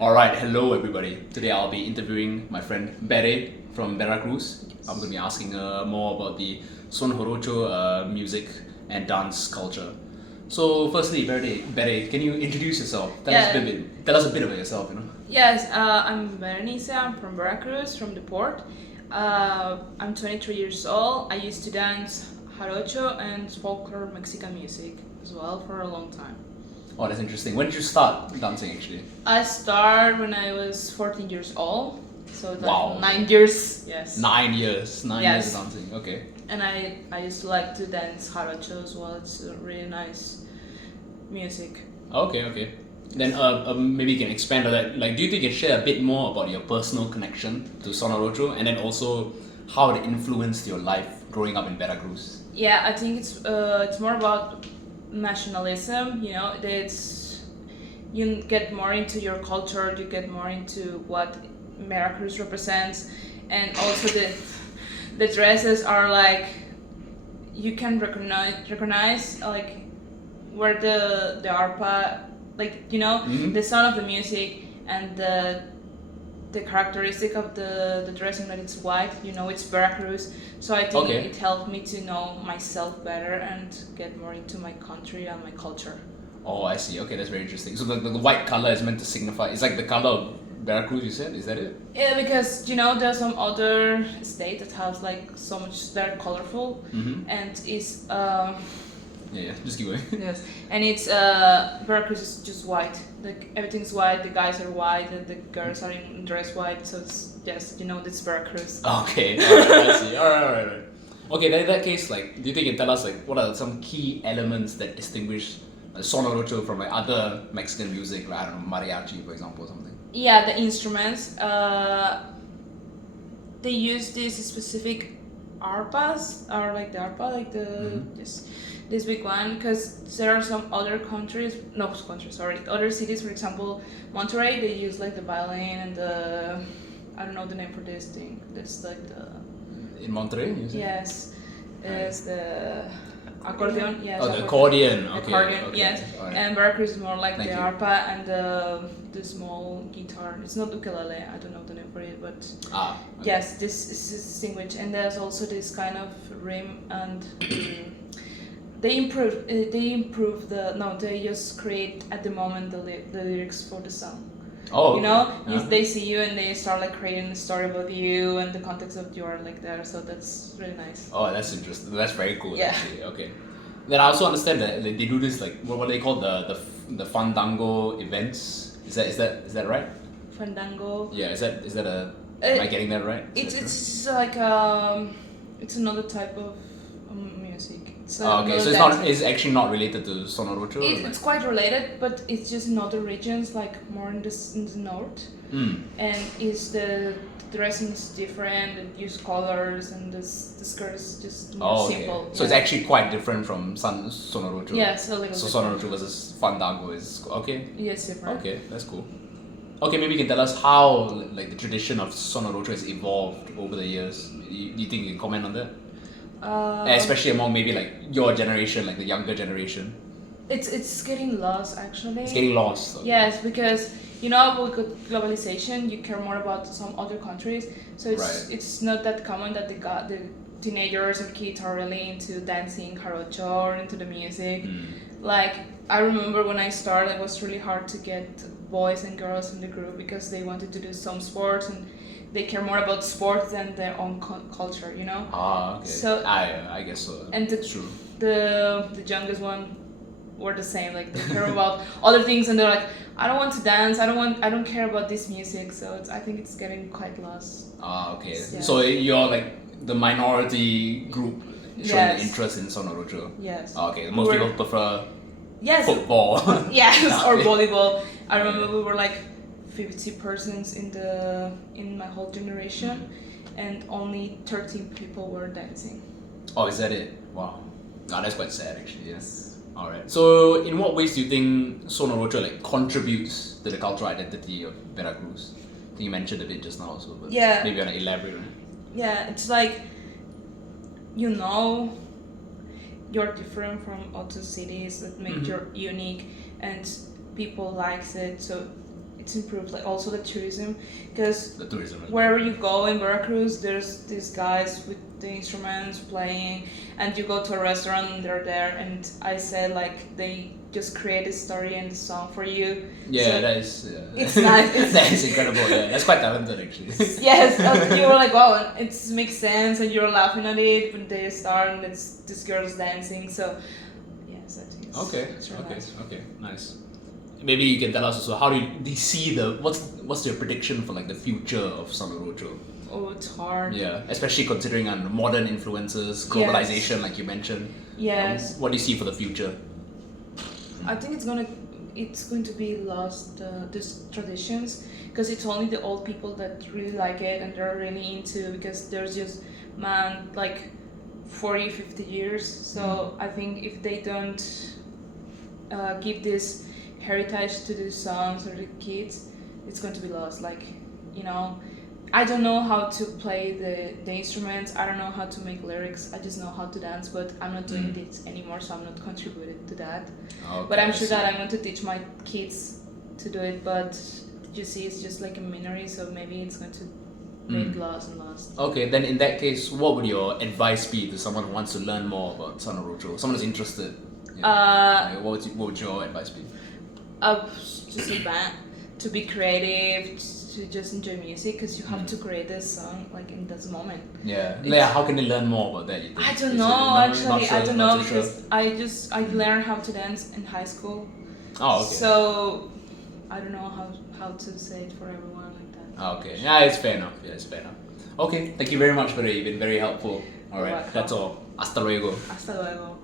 All right, hello everybody. Today I'll be interviewing my friend Bere from Veracruz. I'm going to be asking her more about the Son Jarocho music and dance culture. So, firstly, Bere, can you introduce yourself? Tell us a bit about yourself. Yes, I'm Berenice. I'm from Veracruz, from the port. I'm 23 years old. I used to dance Jarocho and folklore Mexican music as well for a long time. Oh, that's interesting. When did you start dancing actually? I started when I was 14 years old. So it's Wow. like 9 years. Yes. 9 years. 9 Yes. years of dancing. Okay. And I used to like to dance Jarocho as well. It's a really nice music. Okay. Then maybe you can expand on that. Like, do you think you can share a bit more about your personal connection to Son Jarocho, and then also how it influenced your life growing up in Veracruz? Yeah, I think it's more about nationalism. You know, it's you get more into your culture, you get more into what Veracruz represents, and also the dresses are like you can recognize like where the arpa, like the sound of the music and the characteristic of the dressing, that it's white, it's Veracruz. So I think it helped me to know myself better and get more into my country and my culture. Oh, I see. Okay, that's very interesting. So the white color is meant to signify, it's like the color of Veracruz, you said? Is that it? Yeah, because there's some other state that has like so much, they're colorful, and it's Yeah, just keep going. yes, and it's Veracruz is just white. Like everything's white. The guys are white, and the girls are in dress white. So it's just it's Veracruz. Okay, alright, I see. Alright. Okay, in that case, like, do you think you can tell us like what are some key elements that distinguish Son Jarocho from like other Mexican music, like, I don't know, mariachi, for example, or something? Yeah, the instruments. They use these specific arpas, or like the arpa, like the this big one, because there are some other other cities, for example, Monterrey, they use like the violin and the, I don't know the name for this thing. This like the. In Monterrey, you said? Yes, it's the accordion. Yes. Oh, the accordion. Okay. Accordion. Yes. Right. And Veracruz is more like Thank the you. arpa and the small guitar. It's not ukulele. I don't know the name for it, but Okay. yes, this is distinguished. And there's also this kind of rim and. They improve they just create at the moment the lyrics for the song. Oh, They see you and they start like creating a story about you and the context of you are like there, so that's really nice. Oh, that's interesting. That's very cool. Yeah. Actually. Okay. Then I also understand that they do this like what they call the fandango events. Is that right? Fandango. Yeah. Is that a? Am I getting that right? It's like it's another type of music. Okay, so it's actually not related to Son Jarocho? It's quite related, but it's just in other regions, like more in the north. And it's the dressing is different, and use colors, and the skirt is just more simple. So it's actually quite different from Son Jarocho? Yes, a little bit. So Son Jarocho versus fandango is okay? Yes, different. Okay, that's cool. Okay, maybe you can tell us how like the tradition of Son Jarocho has evolved over the years. You think you can comment on that? Especially among maybe like your generation, like the younger generation. It's getting lost actually. It's getting lost. Okay. Yes, because with globalization, you care more about some other countries. So it's not that common that the teenagers or kids are really into dancing Jarocho or into the music. Like I remember when I started, it was really hard to get boys and girls in the group because they wanted to do some sports and they care more about sports than their own culture, Ah, okay. So I guess so. And true. The youngest one were the same. Like they care about other things, and they're like, I don't want to dance. I don't care about this music. So I think it's getting quite lost. Ah, okay. Yeah. So you're like the minority group showing the interest in Son Jarocho. Yes. Okay. Most people prefer football. Yes, or volleyball. I remember we were like 50 persons in my whole generation, and only 13 people were dancing. Oh, is that it? Wow. No, that's quite sad actually. Yes. All right. So, in what ways do you think Son Jarocho like contributes to the cultural identity of Veracruz? I think you mentioned a bit just now, also, but maybe you want to elaborate on it. Yeah, it's like you're different from other cities that make you unique, and people likes it. So it's improved like also the tourism, because The tourism. wherever you go in Veracruz, there's these guys with the instruments playing, and you go to a restaurant and they're there, and I said like they just create a story and a song for you. Yeah, So that is. it's nice. That is incredible. Yeah, that's quite talented actually. yes, you were like, wow, and it makes sense, and you're laughing at it when they start, and it's this girl's dancing. So yes, I think it's it's really nice. Okay, nice. Maybe you can tell us also how do you see what's your prediction for like the future of Son Jarocho? Oh, it's hard. Yeah, especially considering on modern influences, globalization, like you mentioned. Yes. What do you see for the future? I think it's going to be lost, these traditions, because it's only the old people that really like it and they're really into, because there's just like 40, 50 years. So I think if they don't give this heritage to the sons or the kids, it's going to be lost. Like, you know, I don't know how to play the instruments. I don't know how to make lyrics. I just know how to dance, but I'm not doing this anymore, so I'm not contributing to that. Okay, but I'm sure that I'm going to teach my kids to do it. But you see, it's just like a minority, so maybe it's going to make lost and lost. Okay, then in that case, what would your advice be to someone who wants to learn more about Son Jarocho? Someone who's interested. Like, what would your advice be? Just a band, to be creative, to just enjoy music, because you have to create this song like in this moment. Yeah. How can they learn more about that? You think? I don't know actually. Sure, I don't know, sure. because I learned how to dance in high school. Oh, okay. So I don't know how to say it for everyone like that. Okay, yeah, it's fair enough. Yeah, it's fair enough. Okay, thank you very much, Bere. You've been very helpful. Alright, welcome. that's all. Hasta luego. Hasta luego.